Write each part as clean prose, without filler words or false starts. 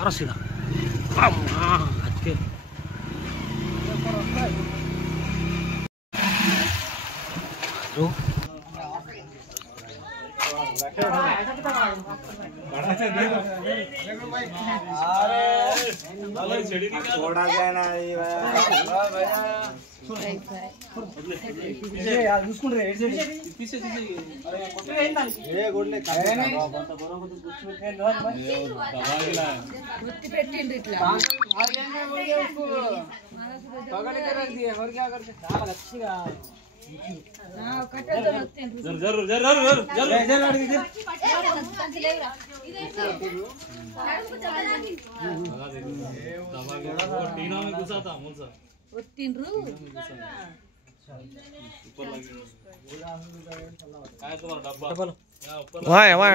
అరసిదా అమ్మా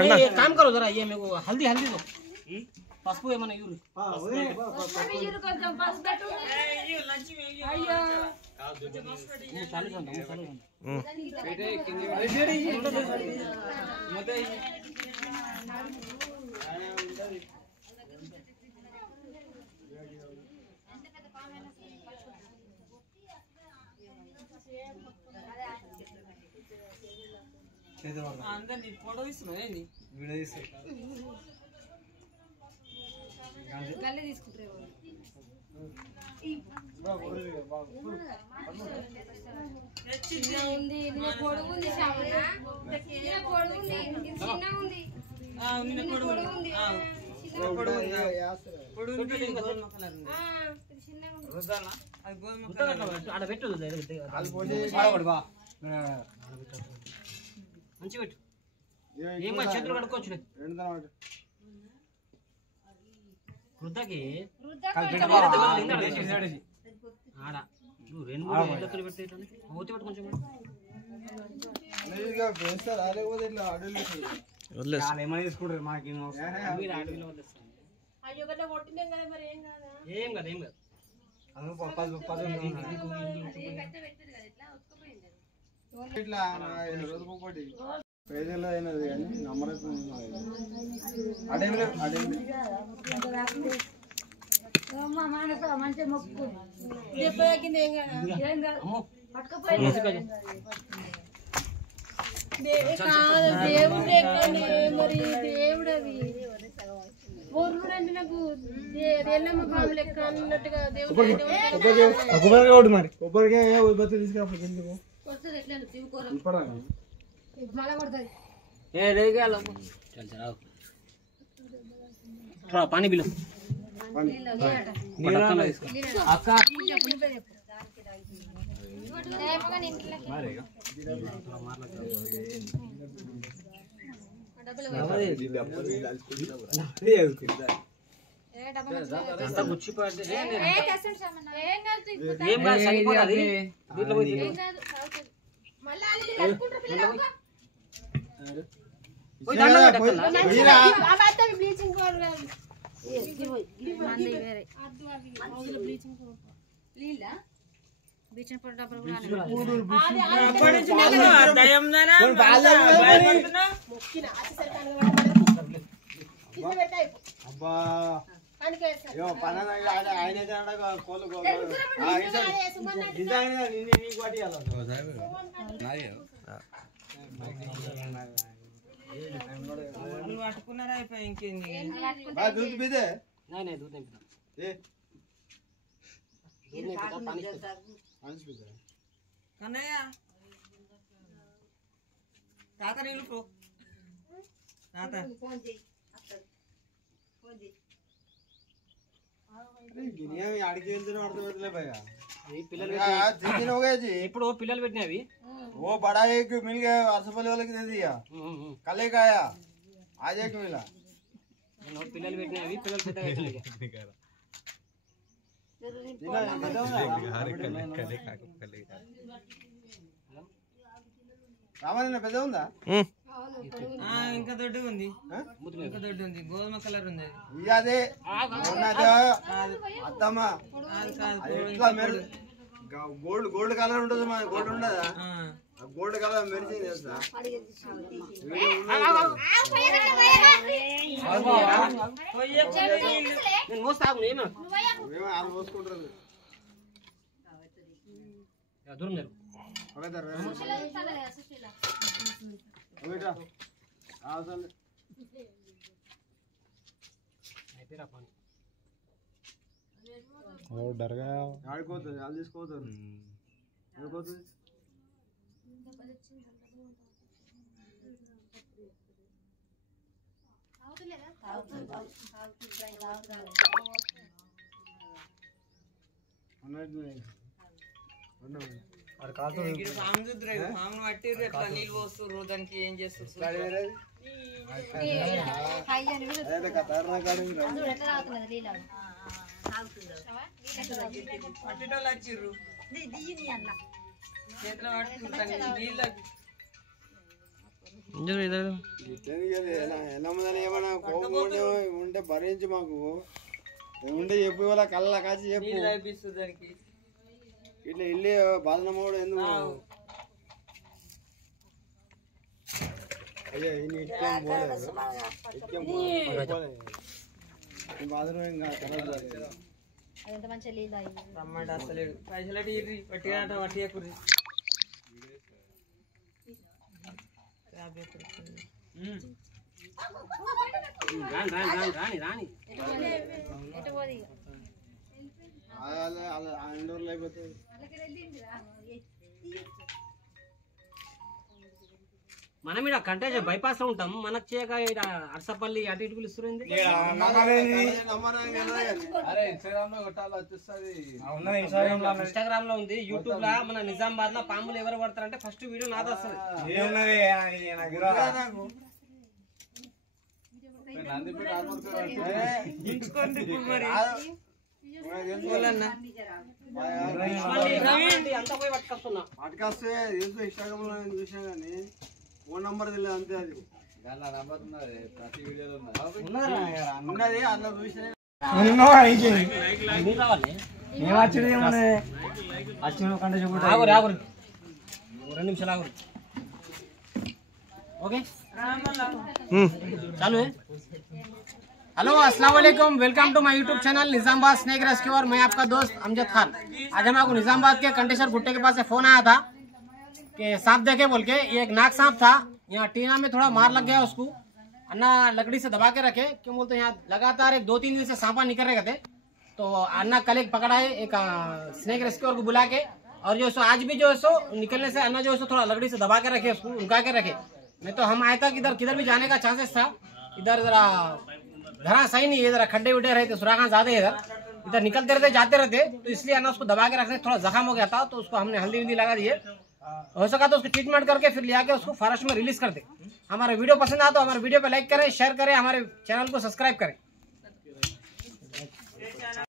అదే काम करो जरा ये मेरे को हल्दी हल्दी दो पसपू है मने यूरी अंदर नी फोटो తీసుకున్నా ఏంది వీడియో తీస్తా గల్లే తీసుకుంటారు చిన్న ఉంది నిన్న పొడుగు ఉంది శామన నిన్న పొడుగు ఉంది చిన్న ఉంది నిన్న పొడుగు ఉంది చిన్న పొడుగు ఉంది పొడుగు ఉంది గోల్మ కలర్ ఉంది చిన్న ఉంది రుద్దానా అది గోల్మ కలర్ ఆడ పెట్టు అది పోసి బాడబడి బా మంచి పెట్టు ఏం చేతులు కడుక్కోవచ్చు వృద్ధాకి ఆడ నువ్వు రెండు మూడు పెట్టేటండి మూతి పెట్టు కొంచెం తీసుకుంటారు మాకు ఏం కాదు ఏం కాదు పేజీలో అయినది కానీ నమ్మకం మంచి మొక్కు మరి దేవుడు అది ఊరు నాకు ఎల్లమ్మ బాబు లెక్క అన్నట్టుగా దేవుడు మరి కొబ్బరికాయ తీసుకురా पानी बिलो ब्लीचिंग పౌడర్ డబ్బులు कन्हैया ताता नहीं लुको ताता अरे गिनिया में आड़ के इंदर आड़ तो बदले भैया ये पिलर दिन हो गए जी इपड़ो पिलर बैठने अभी वो बड़ा एक मिल गया अर्सफल वाले के दे दिया कल एक आया आज एक मिला नोट पिलर बैठने अभी पिलर से चले गया రామాయణ పెద్ద ఉందా ఇంకా దొడ్డుగా ఉంది ఇంకా దొడ్డు ఉంది గోధుమ కలర్ ఉంది అదే అత్తమ్మ గోల్డ్ కలర్ ఉంటుంది గోల్డ్ ఉండదా గోల్డ్ కలర్ మెరిసింది తెలుసా నేను మోస్తాను ఏమో మోసుకుంటారు దూరం జరు ఆడుకోతుంది వాళ్ళు తీసుకోతారు ఆడుకోతుంది నీళ్ళు పోస్తారు దానికి ఏం చేస్తారు పట్టేటోళ్ళు వచ్చిర్రు చేతిలో పట్టుకుంటాను నీళ్ళకి ఎన్నమ్మదని ఏమన్నా కోపం ఉంటే భరించి మాకు ఉంటే చెప్పు వాళ్ళ కళ్ళ కాచి చెప్పు దానికి ఇట్లా వెళ్ళి బాధనమ్మడు ఎందుకు అయ్యా ఇట్కేం పోలేదు ఇట్కేం బాధనం ఇంకా రమ్మంటే అసలేడు పైసలు పట్టిగా పట్టిగా కుర్రి రాని ఇండోర్లో అయిపోతే మనం ఇక్కడ కంటే బైపాస్ లో ఉంటాం మనకు చేయక అరసపల్లి అటు ఇటు పిలుస్తుంది ఇన్స్టాగ్రామ్ లో ఉంది యూట్యూబ్ లా మన నిజామాబాద్ లో పాములు ఎవరు పడతారంటే ఫస్ట్ వీడియో నాది వస్తుంది అంతా పోయి పట్టుకొస్తున్నా పట్టుకొస్తే ఇన్స్టాగ్రామ్ లో చూసినా కానీ ఫోన్ నంబర్ తెలియదు అంతే అది ఉన్నది అందులో చూసిన రెండు నిమిషాలు ఆగురు ఓకే चालू है। हेलो अस्सलाम वालेकुम, welcome to my YouTube channel Nizamabad snake rescue और मैं आपका दोस्त अमजद खान। आज हम आपको निजामाबाद के कंटेसर गुट्टे के पास से फोन आया था कि सांप देखे बोल के। ये एक नाग सांप था, यहाँ टीना में थोड़ा मार लग गया उसको, अन्ना लकड़ी से दबा के रखे क्यों बोलते यहाँ लगातार एक 2-3 दिन से सांपा निकल रहे थे। तो अन्ना कल एक पकड़ा है एक स्नेक रेस्क्यूअर को बुला के, और जो सो आज भी जो सो निकलने से अन्ना जो सो थोड़ा लकड़ी से दबा के रखे उसको, उनका के रखे। नहीं तो हम आए था कि इधर किधर भी जाने का चांसेस था, इधर जरा घरा सही नहीं है, जरा खड्डे उड्डे रहते, सुराखान ज्यादा है इधर निकलते रहते जाते रहते, तो इसलिए अन्ना उसको दबा के रखने थोड़ा जख्म हो गया था। तो उसको हमने हल्दी वल्दी लगा दिए, हो सका तो उसको ट्रीटमेंट करके फिर ले आके उसको फॉरेस्ट में रिलीज कर दे। हमारा वीडियो पसंद आया तो हमारे वीडियो पे लाइक करें, शेयर करें, हमारे चैनल को सब्सक्राइब करें।